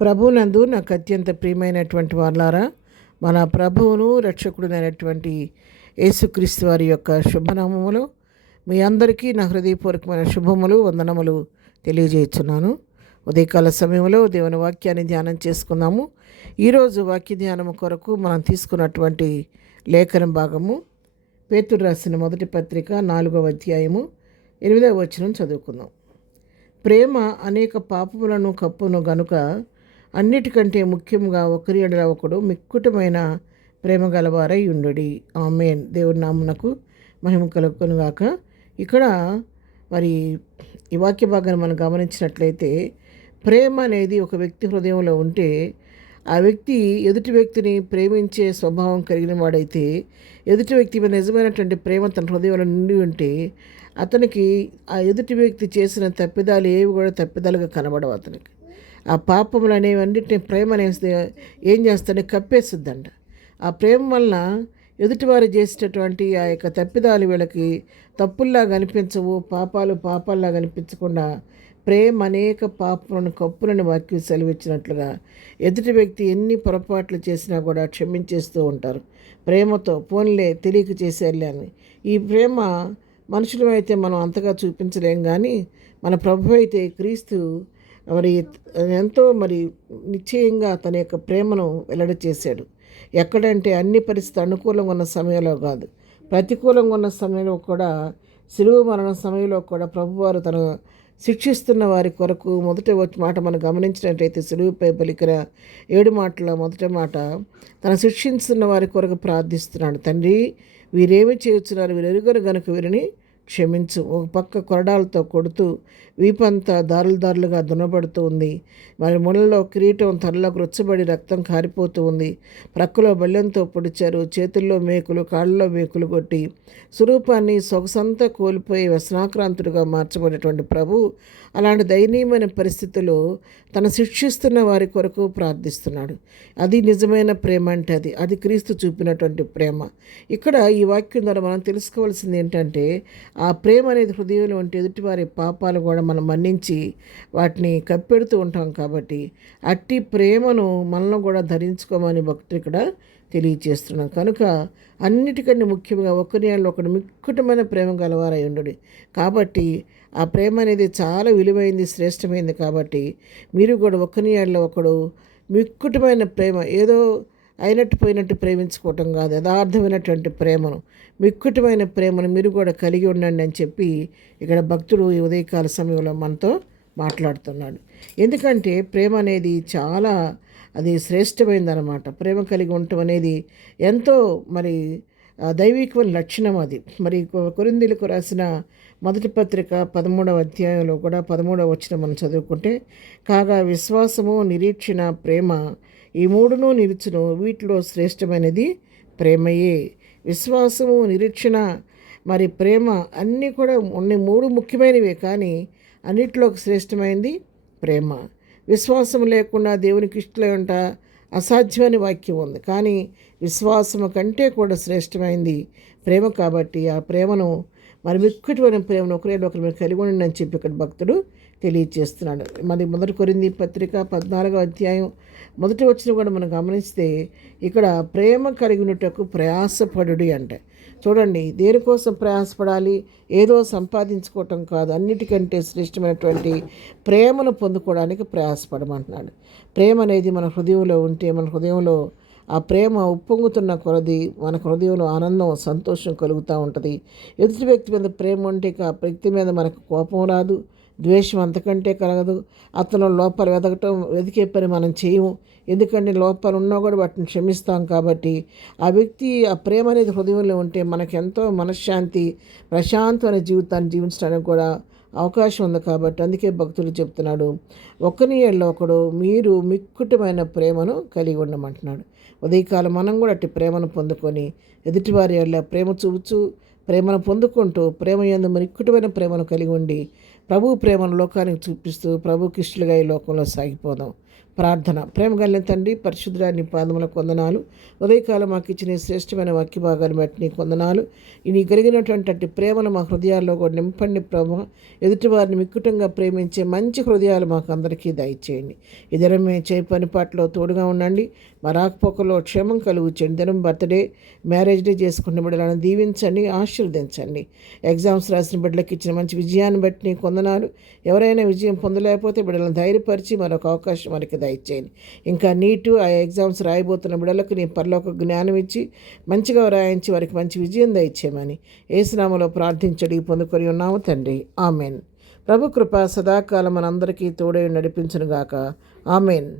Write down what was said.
ప్రభువునందు నాకు అత్యంత ప్రియమైనటువంటి వాళ్ళారా, మన ప్రభువును రక్షకుడునైనటువంటి యేసుక్రీస్తు వారి యొక్క శుభనామములు మీ అందరికీ నా హృదయపూర్వకమైన శుభములు వందనములు తెలియజేస్తున్నాను. ఉదయకాల సమయంలో దేవుని వాక్యాన్ని ధ్యానం చేసుకుందాము. ఈరోజు వాక్య ధ్యానము కొరకు మనం తీసుకున్నటువంటి లేఖన భాగము పేతురు రాసిన మొదటి పత్రిక 4వ అధ్యాయము 8వ వచనం చదువుకుందాం. ప్రేమ అనేక పాపములను కప్పును గనుక అన్నిటికంటే ముఖ్యంగా ఒకరి ఎడల ఒకడు మిక్కుటమైన ప్రేమ గలవారై ఉండుడి. ఆమేన్. దేవుడి నామునకు మహిమ కలుగునుగాక. ఇక్కడ మరి ఈ వాక్య భాగాన్ని మనం గమనించినట్లయితే ప్రేమ అనేది ఒక వ్యక్తి హృదయంలో ఉంటే ఆ వ్యక్తి ఎదుటి వ్యక్తిని ప్రేమించే స్వభావం కలిగిన వాడైతే, ఎదుటి వ్యక్తి మీద నిజమైనటువంటి ప్రేమ తన హృదయంలో నిండి ఉంటే అతనికి ఆ ఎదుటి వ్యక్తి చేసిన తప్పిదాలు ఏవి కూడా తప్పిదాలుగా కనబడవు. అతనికి ఆ పాపములు అనేవన్నిటిని ప్రేమ అనేసి ఏం చేస్తాడని కప్పేస్తుందంట. ఆ ప్రేమ వలన ఎదుటివారు చేసేటటువంటి ఆ యొక్క తప్పిదాలు వీళ్ళకి తప్పుల్లా కనిపించవు, పాపాల్లా కనిపించకుండా ప్రేమ అనేక పాపలను కప్పులను వాక్యం సెలవిచ్చినట్లుగా ఎదుటి వ్యక్తి ఎన్ని పొరపాట్లు చేసినా కూడా క్షమించేస్తూ ఉంటారు. ప్రేమతో పోన్లే తెలియక చేసేయాలి అని. ఈ ప్రేమ మనుషులు అయితే మనం అంతగా చూపించలేం, కానీ మన ప్రభు అయితే క్రీస్తు మరి ఎంతో నిశ్చయంగా తన యొక్క ప్రేమను వెల్లడి చేశాడు. ఎక్కడంటే అన్ని పరిస్థితులు అనుకూలంగా ఉన్న సమయంలో కాదు, ప్రతికూలంగా ఉన్న సమయంలో కూడా, శిలువ మరణ సమయంలో కూడా ప్రభువారు తన శిక్షిస్తున్న వారి కొరకు మొదటి మాట మనం గమనించినట్లయితే శిలువపై పలికిన 7 మాటల మొదటి మాట, తన శిక్షిస్తున్న వారి కొరకు ప్రార్థిస్తున్నాడు. తండ్రి, వీరేమి చేయుచున్నారు, వీరు ఎరుగరు గనుక వీరిని క్షమించు. ఒక పక్క కొరడాలతో కొడుతూ వీపంతా దారులుగా దున్నబడుతూ ఉంది. మరి ముళ్ళలో కిరీటం తనలోకి రుచ్చబడి రక్తం కారిపోతూ ఉంది. ప్రక్కలో బల్లెంతో పొడిచారు. చేతుల్లో మేకులు, కాళ్ళలో మేకులు కొట్టి స్వరూపాన్ని సొగసంతా కోల్పోయి వ్యసనాక్రాంతుడిగా మార్చబడినటువంటి ప్రభు అలాంటి దయనీయమైన పరిస్థితుల్లో తన శిక్షిస్తున్న వారి కొరకు ప్రార్థిస్తున్నాడు. అది నిజమైన ప్రేమ అంటే అది క్రీస్తు చూపినటువంటి ప్రేమ. ఇక్కడ ఈ వాక్యం ద్వారా మనం తెలుసుకోవాల్సింది ఏంటంటే, ఆ ప్రేమ అనేది హృదయంలో ఉంటే ఎదుటివారి పాపాలు కూడా మనం మన్నించి వాటిని కప్పెడుతూ ఉంటాం. కాబట్టి అట్టి ప్రేమను మనలో కూడా ధరించుకోమని భక్తుడు ఇక్కడ తెలియజేస్తున్నాం. కనుక అన్నిటికంటే ముఖ్యంగా ఒకరి ఒకడు మిక్కుటమైన ప్రేమ గలవారై ఉండుడి. కాబట్టి ఆ ప్రేమ అనేది చాలా విలువైంది, శ్రేష్టమైంది. కాబట్టి మీరు కూడా ఒకరి ఒకడు మిక్కుటమైన ప్రేమ, ఏదో అయినట్టు పోయినట్టు ప్రేమించుకోవటం కాదు, యథార్థమైనటువంటి ప్రేమను, మిక్కుటమైన ప్రేమను మీరు కూడా కలిగి ఉండండి అని చెప్పి ఇక్కడ భక్తుడు ఈ ఉదయకాల సమయంలో మనతో మాట్లాడుతున్నాడు. ఎందుకంటే ప్రేమ అనేది చాలా అది శ్రేష్టమైందనమాట. ప్రేమ కలిగి ఉండటం అనేది ఎంతో దైవికమైన లక్షణం అది. కొరింథీయులకు రాసిన మొదటి పత్రిక 13వ అధ్యాయంలో కూడా 13వ వచనం మనం చదువుకుంటే, కాగా విశ్వాసము, నిరీక్షణ, ప్రేమ ఈ మూడును నిలుచును, వీటిలో శ్రేష్టమైనది ప్రేమయే. విశ్వాసము, నిరీక్షణ, ప్రేమ అన్నీ కూడా మూడు ముఖ్యమైనవే, కానీ అన్నిటిలో శ్రేష్టమైనది ప్రేమ. విశ్వాసం లేకుండా దేవునికి ఇష్టలై ఉంట అసాధ్యమని వాక్యం ఉంది, కానీ విశ్వాసము కంటే కూడా శ్రేష్టమైంది ప్రేమ. కాబట్టి ఆ ప్రేమను మిక్కుటమైన ప్రేమను ఒకరు మీరు కలిగి ఉండండి అని చెప్పి ఇక్కడ భక్తుడు తెలియజేస్తున్నాడు. మొదటి కొరింథీ పత్రిక 14వ అధ్యాయం మొదటి వచనం కూడా మనం గమనిస్తే ఇక్కడ ప్రేమ కలిగినటకు ప్రయాసపడుడి అంటే, చూడండి, దేనికోసం ప్రయాసపడాలి? ఏదో సంపాదించుకోవటం కాదు, అన్నిటికంటే శ్రేష్టమైనటువంటి ప్రేమను పొందుకోవడానికి ప్రయాసపడమంటున్నాడు. ప్రేమ అనేది మన హృదయంలో ఉంటే, మన హృదయంలో ఆ ప్రేమ ఉప్పొంగుతున్న కొలది మన హృదయంలో ఆనందం, సంతోషం కలుగుతూ ఉంటుంది. ఎదుటి వ్యక్తి మీద ప్రేమ ఉంటే ఆ వ్యక్తి మీద మనకు కోపం రాదు, ద్వేషం అంతకంటే కలగదు. అతను లోపాలు వెతికే పని మనం చేయము, ఎందుకంటే లోపాలు ఉన్నా కూడా వాటిని క్షమిస్తాం. కాబట్టి ఆ వ్యక్తి ఆ ప్రేమ అనేది హృదయంలో ఉంటే మనకెంతో మనశ్శాంతి, ప్రశాంతమైన జీవితాన్ని జీవించడానికి కూడా అవకాశం ఉంది. కాబట్టి అందుకే భక్తులు చెప్తున్నాడు, ఒకరి ఒకడు మీరు మిక్కుటమైన ప్రేమను కలిగి ఉండమంటున్నాడు. ఉదయకాలం మనం కూడా అట్టి ప్రేమను పొందుకొని ఎదుటివారి ప్రేమ చూపుచు ప్రేమను పొందుకుంటూ ప్రేమ యందు మిక్కుటమైన ప్రేమను కలిగి ఉండి ప్రభు ప్రేమను లోకానికి చూపిస్తూ ప్రభుకి ఇష్టలుగా ఈ లోకంలో సాగిపోదాం. ప్రార్థన. ప్రేమ కలిగిన తండ్రి, పరిశుద్ధుడా, నీ పాదములకు వందనాలు. ఉదయకాలం మాకు ఇచ్చిన ఈ శ్రేష్టమైన వాక్య భాగాన్ని బట్టి నీకు వందనాలు. నీ కలిగినటువంటి ప్రేమను మా హృదయాల్లో కూడా నింపండి ప్రభు. ఎదుటి వారిని మిక్కుటంగా ప్రేమించే మంచి హృదయాలు మాకు అందరికీ దయచేయండి. ఈ దినం మేము చేయ పని పాటలో తోడుగా ఉండండి. మా రాకపోకలో క్షేమం కలుగుచండి. దినం బర్త్డే, మ్యారేజ్ డే చేసుకున్న బిడ్డలను దీవించండి, ఆశీర్వదించండి. ఎగ్జామ్స్ రాసిన బిడ్డలకు ఇచ్చిన మంచి విజయాన్ని బట్టి నీకు వందనాలు. ఎవరైనా విజయం పొందలేకపోతే బిడ్డలను ధైర్యపరిచి మరొక అవకాశం మనకి దయచేయండి. ఇంకా నీటు ఆ ఎగ్జామ్స్ రాయబోతున్న బిడ్డలకు నీ పరలోక జ్ఞానం ఇచ్చి మంచిగా రాయించి వారికి మంచి విజయం దయచేయమని యేసునామములో ప్రార్థించడి పొందుకొని ఉన్నాము తండ్రి. ఆమెన్. ప్రభు కృప సదాకాలం మనందరికీ తోడై నడిపించునుగాక. ఆమెన్.